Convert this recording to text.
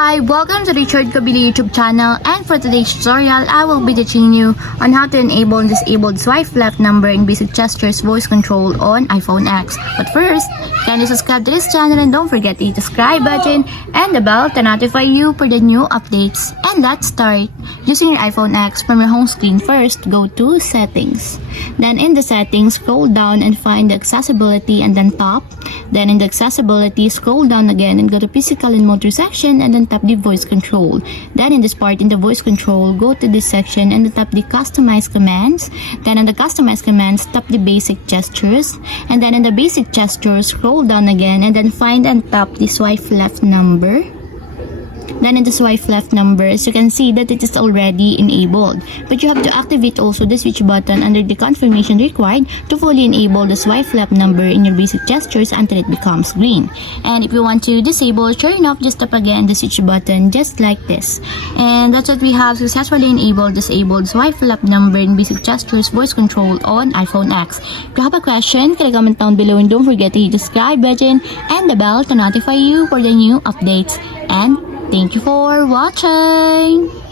Hi, welcome to the Richard Kabili YouTube channel, and for today's tutorial, I will be teaching you on how to enable and disable swipe left number and basic gestures voice control on iPhone X. But first, kindly subscribe to this channel and don't forget to hit the subscribe button and the bell to notify you for the new updates. And let's start. Using your iPhone X, from your home screen, first go to Settings. Then in the Settings, scroll down and find the Accessibility and then Top. Then in the Accessibility, scroll down again and go to Physical and Motor section and then tap the Voice Control. Then in this part, in the Voice Control, go to this section and then tap the Customize Commands. Then in the Customize Commands, tap the Basic Gestures. And then in the Basic Gestures, scroll down again and then find and tap the Swipe Left number. Then in the swipe left numbers, you can see that it is already enabled. But you have to activate also the switch button under the confirmation required to fully enable the swipe left number in your basic gestures until it becomes green. And if you want to disable, turn off, just tap again the switch button just like this. And that's what we have successfully disabled swipe left number in basic gestures voice control on iPhone X. If you have a question, can comment down below and don't forget to hit the subscribe button and the bell to notify you for the new updates. And thank you for watching!